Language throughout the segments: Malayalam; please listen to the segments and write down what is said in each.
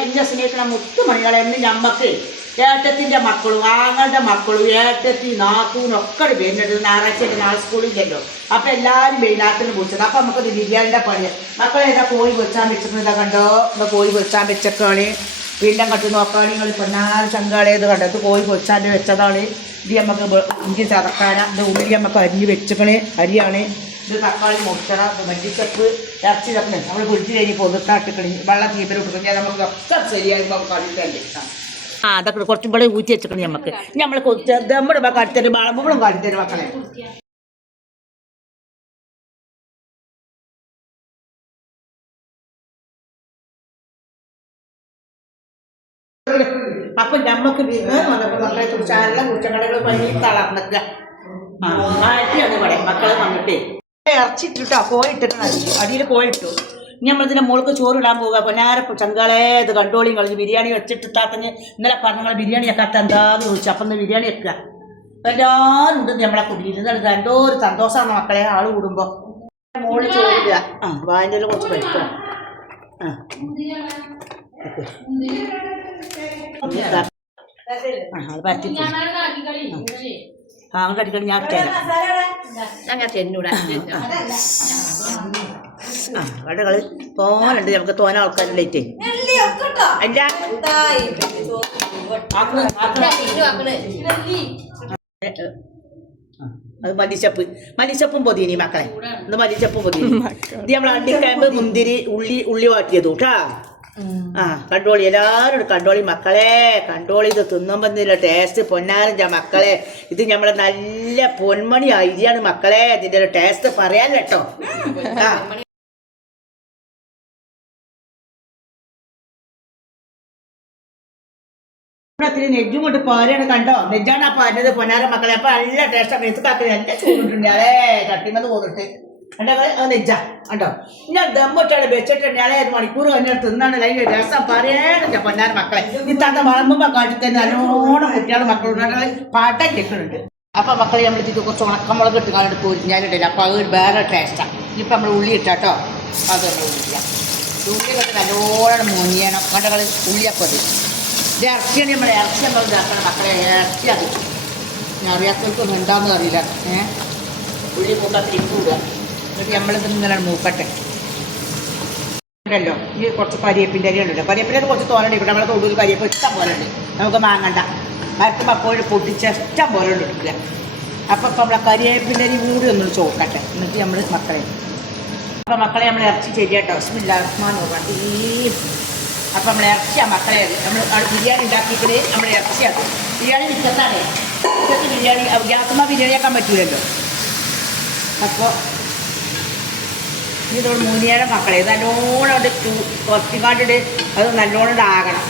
ഇന്ന സ്നേഹിക്കണ മുത്തുമണികളെന്ന് ഞമ്മക്ക് ഏട്ടത്തിൻ്റെ മക്കളും ആങ്ങളുടെ മക്കളും ഏട്ടത്തി നാത്തൂനൊക്കെ വരുന്നുണ്ട്. ഞായറാഴ്ച നാളെ സ്കൂളില്ലല്ലോ. അപ്പം എല്ലാവരും വൈകുന്നേരത്തിന് വിളിച്ചത്. അപ്പം നമുക്കത് ബിരിയാണിയുടെ പണി. മക്കളെ ഏതാ കോഴി വെച്ചാൻ വെച്ചിട്ടുണ്ടാ കണ്ടോ? ഇന്ന് കോഴി വെച്ചാൻ വെച്ചൊക്കെയാണ്. വീണ്ടും കട്ട് നോക്കുകയാണ് നിങ്ങൾ പൊന്നാറ് ചങ്കാളേത് കണ്ടോ? ഇത് കോഴി വെച്ചാൻ വെച്ചതാണ്. ഇത് നമുക്ക് ഇഞ്ചി ചതക്കാന. ഇത് ഉള്ളി നമുക്ക് അരിഞ്ഞ് വെച്ചിക്കണ് അരിയാണ്. ഇത് തക്കാളി മുറിച്ചണം. മല്ലിച്ചപ്പ് ഇറച്ചി തപ്പണേ നമ്മൾ ഫ്രിഡ്ജിൽ കഴിഞ്ഞ് പൊതുട്ടാട്ടിക്കണി വെള്ളം തീപ്പൽ ഇട്ടിക്കഴിഞ്ഞാൽ നമുക്ക് ഒക്കെ ശരിയായി കാട്ടിത്തല്ലേ. അതൊക്കെ കുറച്ചും കൂടെ ഊറ്റി വെച്ചിക്കണേ നമുക്ക്. നമ്മൾ നമ്മുടെ കാട്ടിത്തരും വളമ്പുകളും കാട്ടിത്തരും മക്കളെ. അപ്പം നമുക്ക് മക്കളെ കുറിച്ചാലുള്ള കുറ്റക്കടകൾ പണിയിട്ടാളാക്കുക. മാറ്റിയാണ് ഇവിടെ മക്കളെ വന്നിട്ടേ ഇറച്ചിട്ടിട്ടോ കോഴി ഇട്ടിട്ടാണ് അടിയിൽ കോഴി ഇട്ടു. ഇനി നമ്മളിതിൻ്റെ മോൾക്ക് ചോറിടാൻ പോവുക. പൊന്നാര ചങ്കാളെ ഇത് കണ്ടോളിയും കളഞ്ഞ് ബിരിയാണി വെച്ചിട്ടിട്ടാത്തഞ്ഞ് ഇന്നലെ പറഞ്ഞ ബിരിയാണി വെക്കാത്ത എന്താന്ന് ചോദിച്ചു. അപ്പം ഒന്ന് ബിരിയാണി വെക്കുക. എല്ലാവരും ഉണ്ട് നമ്മളെ കുടിയിൽ. എന്തോ ഒരു സന്തോഷമാണ് മക്കളെ ആൾ കൂടുമ്പോൾ. മോള് ചോറിടുക. വായൻ്റെ കുറച്ച് കഴിക്കുക. അത് പറ്റി കടിക്കടി ഞാൻ കടകള് തോനുണ്ട്. നമുക്ക് തോന ആൾക്കാരില്ലേറ്റേ അത് മല്ലിച്ചപ്പും പൊതിനി മക്കളെ. ഇത് മല്ലിച്ചപ്പും പൊതിനി. ഇത് നമ്മൾ അണ്ടിക്കാമ്പ് മുന്തിരി ഉള്ളി വാട്ടിയത് കേട്ടാ. കണ്ടോളി എല്ലാവരും കണ്ടോളി മക്കളെ. കണ്ടോളി ഇത് തിന്നുമ്പോൾ ടേസ്റ്റ് പൊന്നാരഞ്ച മക്കളെ. ഇത് നമ്മളെ നല്ല പൊന്മണി അരിയാണ് മക്കളെ. ഇതിൻ്റെ ഒരു ടേസ്റ്റ് പറയാൻ കേട്ടോ. നെജ്ജും കൊണ്ട് പാരയാണ് കണ്ടോ. നെജ്ജാണ് ആ പാരുന്നത് പൊന്നാര മക്കളെ. അപ്പൊ നല്ല ടേസ്റ്റാണ്. എടുത്താക്കി നല്ല ചൂടുണ്ട്. അതെ ചട്ടിമെന്ന് പോന്നിട്ട് എൻ്റെ നെജ്ജ കണ്ടോ. ഞാൻ ദമ്മിട്ടാണ് വെച്ചിട്ടുണ്ടെങ്കിൽ 1 മണിക്കൂർ കഴിഞ്ഞാൽ തിന്നാണ് അതിൻ്റെ രസം പറയാനില്ല പൊന്നാര മക്കളെ. ഇത്താത്ത വളമ്പുമ്പോൾ കാട്ടിത്തന്നെ നല്ലോണം കുട്ടികൾ മക്കളുണ്ട് പാട്ടം കേൾക്കുന്നുണ്ട്. അപ്പം മക്കളെ നമ്മൾ ഇത് കുറച്ച് ഉണക്കമുളക് ഇട്ട് കണ്ടിട്ട് പൊരിഞ്ഞാലിട്ടില്ല. അപ്പോൾ അത് വേറെ ടേസ്റ്റാണ്. ഇപ്പം നമ്മൾ ഉള്ളി ഇട്ടാട്ടോ. അത് നമ്മൾ ഉള്ളിയാണ്. ഉള്ളിയൊക്കെ നല്ലോണം മുങ്ങിയണം കണ്ടകൾ ഉള്ളിയപ്പത്. ഇത് ഇറച്ചിയാണ് നമ്മൾ ഇറച്ചി നമ്മൾ ഇതാക്കണം മക്കളെ. ഇറച്ചി അത് ഞാൻ അറിയാത്തവർക്കൊന്നും ഉണ്ടാവുന്നത് അറിയില്ല. ഉള്ളി മൂക്കത്തിൽ ഇടുക. എന്നിട്ട് നമ്മളിത് ഇങ്ങനെ മൂക്കട്ടെ ഉണ്ടല്ലോ. ഈ കുറച്ച് കരിയേപ്പിൻ്റെ അരി ഉണ്ടല്ലോ. കരിയേപ്പിൻ്റെ കുറച്ച് തോരണ്ട ഇവിടെ. നമ്മളെ തൊടുവിൽ കരിയേപ്പ് ഇഷ്ടം പോലെ ഉണ്ട്. നമുക്ക് മാങ്ങണ്ട മരത്തുമ്പോൾ അപ്പോഴും പൊട്ടിച്ച് ഇഷ്ടം പോലെ ഉണ്ട് എടുക്കില്ല. അപ്പം നമ്മളെ കരിയേപ്പിൻ്റെ അരി കൂടി ഒന്ന് ചോക്കട്ടെ. എന്നിട്ട് നമ്മൾ മക്കളെ അപ്പം മക്കളെ നമ്മൾ ഇറച്ചി ശരിയാട്ടോ. ബിസ്മില്ലാഹിർ റഹ്മാനിർ റഹീം. അപ്പം നമ്മൾ ഇറച്ചിയാണ് മക്കളെ. നമ്മൾ ബിരിയാണി ഉണ്ടാക്കിയിട്ട് നമ്മൾ ഇറച്ചിയാക്കും. ബിരിയാണി മിക്കത്താണ്. മിക്കത്ത് ബിരിയാണി ഗ്യാസുമ്പോൾ ബിരിയാണി ആക്കാൻ പറ്റൂലല്ലോ. അപ്പോൾ ഇതോട് മൂന്നിയേരം മക്കളെ ഇത് നല്ലോണം ഉണ്ട് കുറച്ചിക്കാണ്ടിട്ട് അത് നല്ലോണം ആകണം.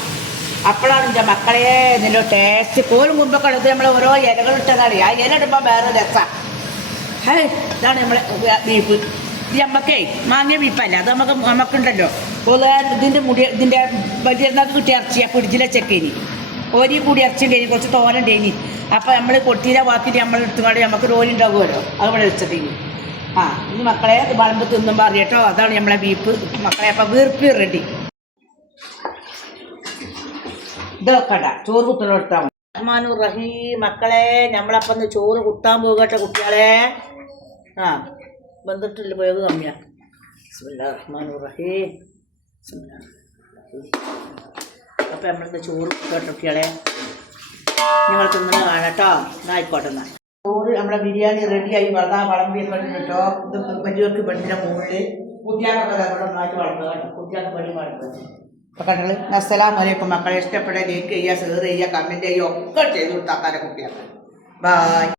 അപ്പോഴാണ് എൻ്റെ മക്കളെ ഇതിൻ്റെ ടേസ്റ്റ്. കോലും മുമ്പൊക്കെ ഉള്ളത് നമ്മൾ ഓരോ ഇലകൾ ഇട്ടതാണ്. ആ ഇല ഇടുമ്പോൾ വേറെ രസമാണ്. ഇതാണ് നമ്മളെ ബീഫ്. ഇത് നമ്മക്കേ മാങ്ങിയ ബീഫല്ല. അത് നമുക്കുണ്ടല്ലോ ഇതിൻ്റെ വലിയൊരുന്നാൾക്ക് കിട്ടിയ ഇറച്ചിയാണ് ഫ്രിഡ്ജിലെ ചെക്കേനി. ഓരി കൂടി ഇറച്ചി ഉണ്ടായിനി കുറച്ച് തോനുണ്ടേനി. അപ്പോൾ നമ്മൾ കൊട്ടീര വാക്കിയിട്ട് നമ്മൾ എടുത്തുകൊണ്ട് നമുക്ക് റോലി ഉണ്ടാകുമല്ലോ. അത് ഇവിടെ വെച്ചതേനി. ഇനി മക്കളെ വളമ്പ് തിന്നുമ്പോൾ അറിയട്ടോ. അതാണ് നമ്മളെ ബീഫ് മക്കളെ. അപ്പം വീർപ്പി റെഡി. ഇതൊക്കെ ചോറ് കുത്തണം എടുത്താൽ മതി. റഹ്മാനുർ റഹീം മക്കളെ. നമ്മളപ്പം ഒന്ന് ചോറ് കുത്താൻ പോകട്ടെ കുട്ടികളെ. വന്നിട്ടില്ല പോയത് കമ്മിയാണ്. ബിസ്മില്ലാഹിർ റഹ്മാനിർ റഹീം. അപ്പം നമ്മളിന്ന് ചോറ് കുത്തട്ടെ കുട്ടികളെ. നിങ്ങൾ തിന്നുന്നത് കാണട്ടോ. എന്നായിക്കോട്ടെ. എന്നാൽ ചോറ് നമ്മളെ ബിരിയാണി റെഡിയായി വളമ്പിയൊക്കെ വേണ്ടി കേട്ടോ. ഇത് വലിയവർക്ക് പെണ്ണിൻ്റെ മുകളിൽ കുട്ടിയാക്കൊക്കെ ഇവിടെ നന്നായിട്ട് വളർത്തുക കേട്ടോ. കുട്ടിയാക്ക് പണി വളർത്തുക. അപ്പം കണ്ടത്. അസ്സലാമു അലൈക്കും മക്കളെ. ഇഷ്ടപ്പെട്ട ലൈക്ക് ചെയ്യുക, ഷെയർ ചെയ്യുക, കമൻറ്റ് ചെയ്യുക ഒക്കെ ചെയ്ത് കൊടുത്താൽ കുട്ടിയാക്ക്. ബൈ.